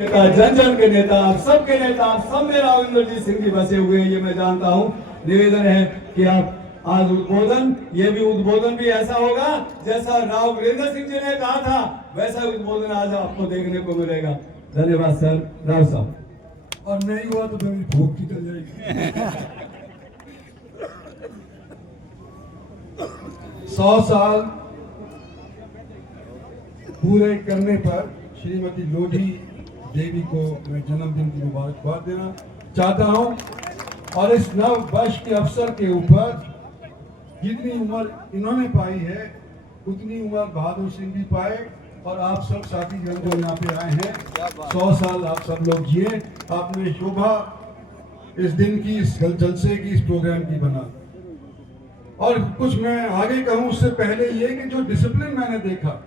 नेता, जन जन के नेता, आप सबके नेता, आप सब में राविंद्रजीत सिंह जी बसे हुए हैं, ये मैं जानता हूँ। निवेदन है कि आप आज उद्बोधन, ये भी उद्बोधन भी ऐसा होगा जैसा राव वीरेंद्र सिंह जी ने कहा था, वैसा उद्बोधन आज आपको देखने को मिलेगा। धन्यवाद सर। राव साहब। और नहीं हुआ तो मेरी भूख निकल जाएगी। 100 साल पूरे करने पर श्रीमती लोधी देवी को मैं जन्मदिन की मुबारकबाद देना चाहता हूं। और इस नव वर्ष के अवसर के ऊपर जितनी उम्र इन्होंने पाई है उतनी उम्र बहादुर सिंह भी पाए, और आप सब साथी जन जो यहाँ पे आए हैं, 100 साल आप सब लोग जिए। आपने शोभा इस दिन की, इस जलसे की, इस प्रोग्राम की बना। और कुछ मैं आगे कहूँ उससे पहले ये कि जो डिसिप्लिन मैंने देखा,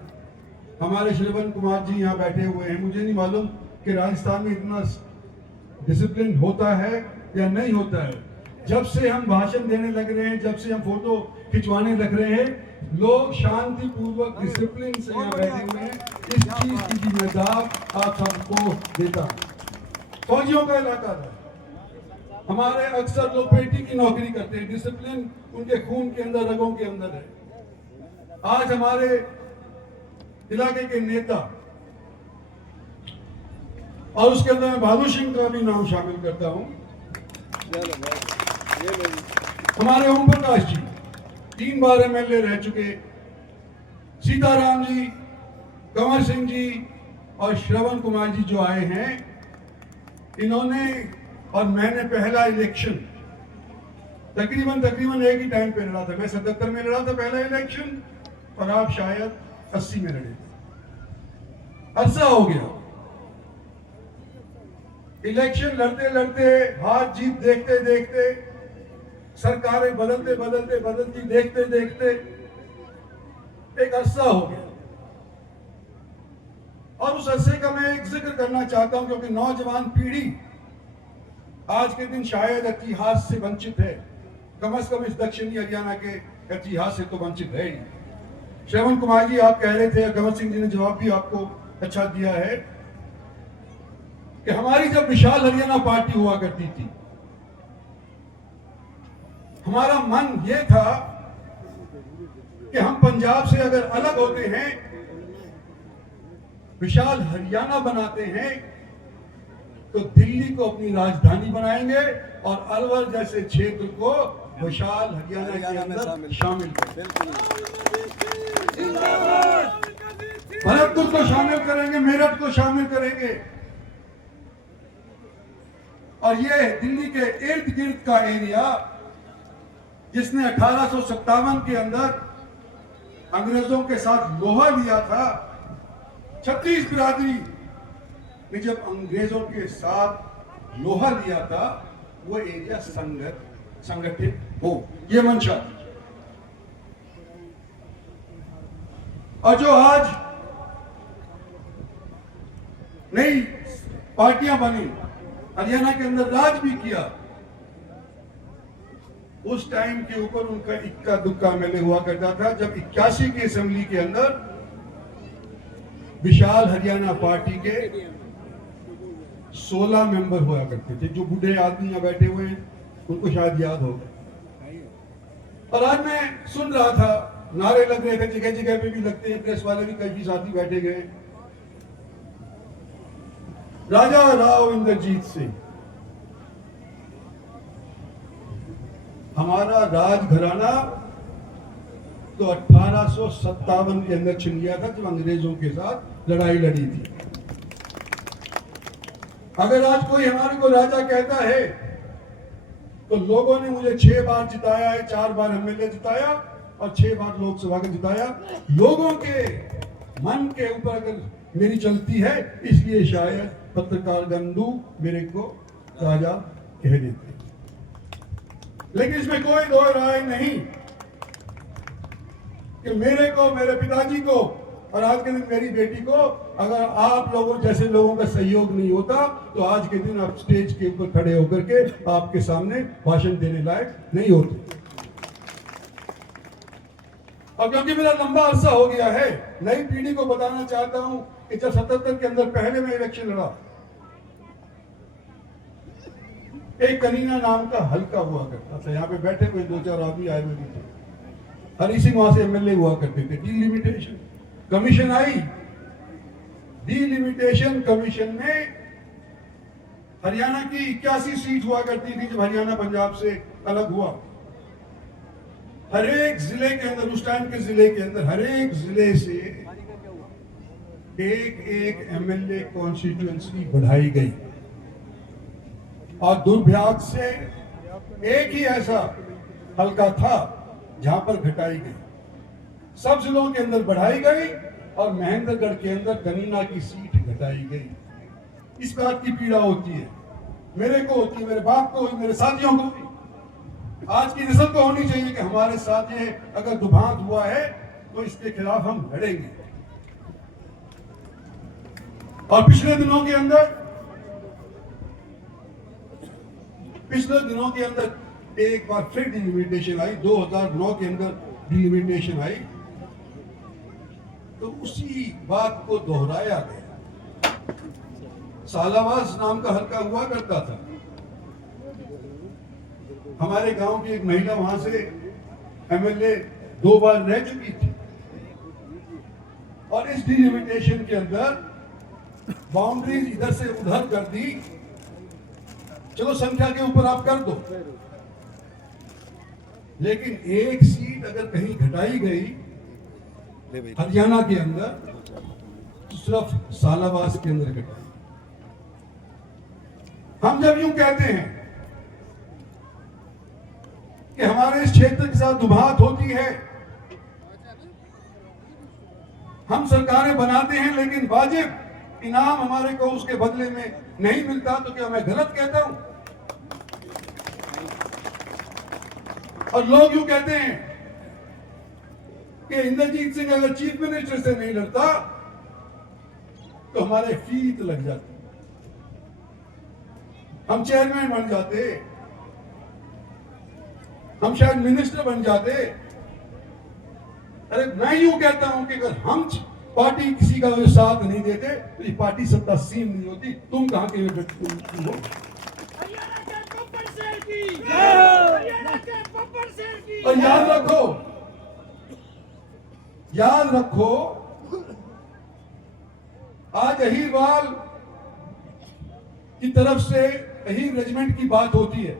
हमारे श्रवण कुमार जी यहाँ बैठे हुए हैं, मुझे नहीं मालूम कि राजस्थान में इतना डिसिप्लिन होता है या नहीं होता है। जब से हम भाषण देने लग रहे हैं, जब से हम फोटो खिंचवाने लग रहे हैं, लोग शांति पूर्वक डिसिप्लिन से यहाँ बैठे हुए हैं। इस चीज की जिम्मेदार आप सबको देता हूं। फौजियों का इलाका था, हमारे अक्सर लोग पेटी की नौकरी करते हैं, डिसिप्लिन उनके खून के अंदर, रगों के अंदर है। आज हमारे इलाके के नेता, और उसके अंदर मैं बहादुर सिंह का भी नाम शामिल करता हूं, हमारे ओम प्रकाश जी 3 बार एमएलए रह चुके, सीताराम जी, कंवर सिंह जी और श्रवण कुमार जी जो आए हैं, इन्होंने और मैंने पहला इलेक्शन तकरीबन एक ही टाइम पे लड़ा था। मैं 77 में लड़ा था पहला इलेक्शन, और आप शायद 80 में लड़े थे। अरसा हो गया इलेक्शन लड़ते लड़ते, हार जीत देखते देखते, सरकारें बदलती देखते देखते एक अरसा हो गया। और उस अरसे का मैं एक जिक्र करना चाहता हूं, क्योंकि नौजवान पीढ़ी आज के दिन शायद इतिहास से वंचित है, कम से कम इस दक्षिणी हरियाणा के इतिहास से तो वंचित है ही। श्रवण कुमार जी आप कह रहे थे, कंवर सिंह जी ने जवाब भी आपको अच्छा दिया है, कि हमारी जब विशाल हरियाणा पार्टी हुआ करती थी, हमारा मन यह था कि हम पंजाब से अगर अलग होते हैं, विशाल हरियाणा बनाते हैं, तो दिल्ली को अपनी राजधानी बनाएंगे और अलवर जैसे क्षेत्र को विशाल हरियाणा के अंदर शामिल करेंगे। भरतपुर को शामिल करेंगे, मेरठ को शामिल करेंगे, और ये दिल्ली के इर्द गिर्द का एरिया जिसने 1857 के अंदर अंग्रेजों के साथ लोहा लिया था, 36 बिरादरी ने जब अंग्रेजों के साथ लोहा लिया था, वो एरिया संगठित हो, ये मंशा। और जो आज नई पार्टियां बनी, हरियाणा के अंदर राज भी किया, उस टाइम के ऊपर उनका इक्का दुक्का मेले हुआ करता था, जब 81 की असेंबली के अंदर विशाल हरियाणा पार्टी के 16 मेंबर हुआ करते थे। जो बूढ़े आदमी यहाँ बैठे हुए हैं उनको शायद याद होगा। और आज मैं सुन रहा था, नारे लग रहे थे, जगह जगह पे भी लगते हैं, प्रेस वाले भी कई साथी बैठे गए। राजा राव इंद्रजीत सिंह, हमारा राजघराना तो 1857 के अंदर छिन गया था, जब अंग्रेजों के साथ लड़ाई लड़ी थी। अगर आज कोई हमारे को राजा कहता है, तो लोगों ने मुझे 6 बार जिताया है, 4 बार एमएलए जिताया और 6 बार लोकसभा का जिताया। लोगों के मन के ऊपर अगर मेरी चलती है, इसलिए शायद पत्रकार बंधु मेरे को राजा कह देते। लेकिन इसमें कोई दो राय नहीं कि मेरे को, मेरे पिताजी को और आज के दिन मेरी बेटी को, अगर आप लोगों जैसे लोगों का सहयोग नहीं होता, तो आज के दिन आप स्टेज के ऊपर खड़े होकर के आपके सामने भाषण देने लायक नहीं होते। और क्योंकि मेरा लंबा अरसा हो गया है, नई पीढ़ी को बताना चाहता हूं कि जब 77 के अंदर पहले मैं इलेक्शन लड़ा, एक कनीना नाम का हल्का हुआ करता था, यहाँ पे बैठे हुए 2-4 आदमी आए हुए थे, हरी सिंह वहां से एमएलए हुआ करते थे। डिलिमिटेशन कमीशन आई, डिलिमिटेशन कमीशन में हरियाणा की 81 सीट हुआ करती थी जब हरियाणा पंजाब से अलग हुआ। हर एक जिले के अंदर, उस टाइम के जिले के अंदर हर एक जिले से एक एमएलए कॉन्स्टिट्यूएंसी बढ़ाई गई और दुर्भाग्य से एक ही ऐसा हल्का था जहां पर घटाई गई। सब जिलों के अंदर बढ़ाई गई और महेंद्रगढ़ के अंदर कनीना की सीट घटाई गई। इस बात की पीड़ा होती है, मेरे को होती है, मेरे बाप को हुई, मेरे साथियों को हुई, आज की नस्ल को होनी चाहिए कि हमारे साथ ये अगर दुभांत हुआ है तो इसके खिलाफ हम लड़ेंगे। और पिछले दिनों के अंदर एक बार फिर डिलिमिटेशन आई, 2009 के अंदर डिलिमिटेशन आई, तो उसी बात को दोहराया गया। सालावास नाम का हल्का हुआ करता था, हमारे गांव की एक महिला वहां से एमएलए 2 बार रह चुकी थी और इस डिलिमिटेशन के अंदर बाउंड्रीज इधर से उधर कर दी, चलो संख्या के ऊपर आप कर दो, लेकिन एक सीट अगर कहीं घटाई गई हरियाणा के अंदर तो सिर्फ सालावास के अंदर घटाई। हम जब यूं कहते हैं कि हमारे इस क्षेत्र के साथ दुभात होती है, हम सरकारें बनाते हैं लेकिन वाजिब इनाम हमारे को उसके बदले में नहीं मिलता, तो क्या मैं गलत कहता हूं? और लोग यूं कहते हैं कि इंद्रजीत सिंह अगर चीफ मिनिस्टर से नहीं लड़ता तो हमारे फीत लग जाती, हम चेयरमैन बन जाते, हम शायद मिनिस्टर बन जाते। अरे मैं यूं कहता हूं कि अगर हम पार्टी किसी का साथ नहीं देते तो ये पार्टी सत्ता सीम नहीं होती। तुम कहां के हो? और याद रखो आज अहीरवाल की तरफ से अहीर रेजिमेंट की बात होती है,